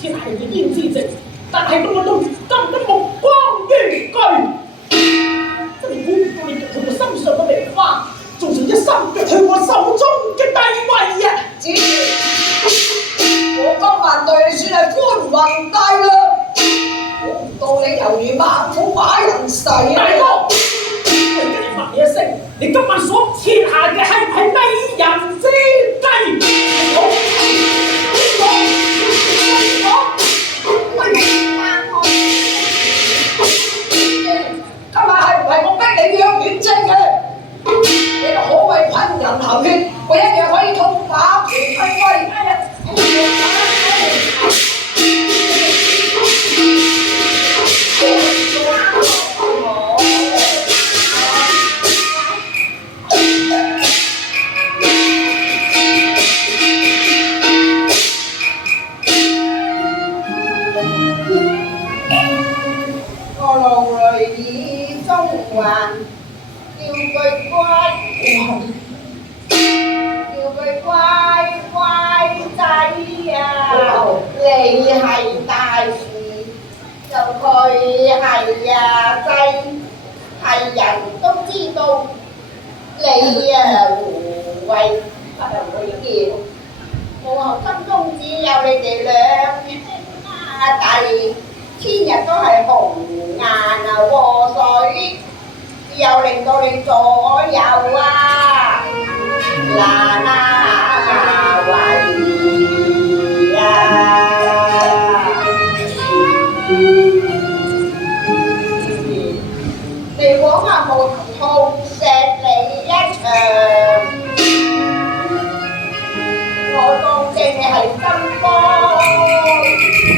天下人嘅胭脂症，但係到我到如今都目光如炬。真係估唔到你奪去我心上嘅名花，仲想一生奪去我手中嘅地位啊！子我今晚對你算係寬宏大量，估唔到你猶如猛虎把人噬啊！大哥，我而家嚟問你一聲，你今晚所設下嘅係唔係美人之計？今晚係唔係我逼你養遠征嘅？你可謂噴人頭血，我一樣可以痛打拳揮揮。我路淚已中環，叫句乖，叫句乖乖仔啊！你係大事，就佢係仔，係人都知道你胡為不會叫。我心中只有你哋兩兄弟。天日都係紅顏禍水，又令到你左右啊！嗱嗱。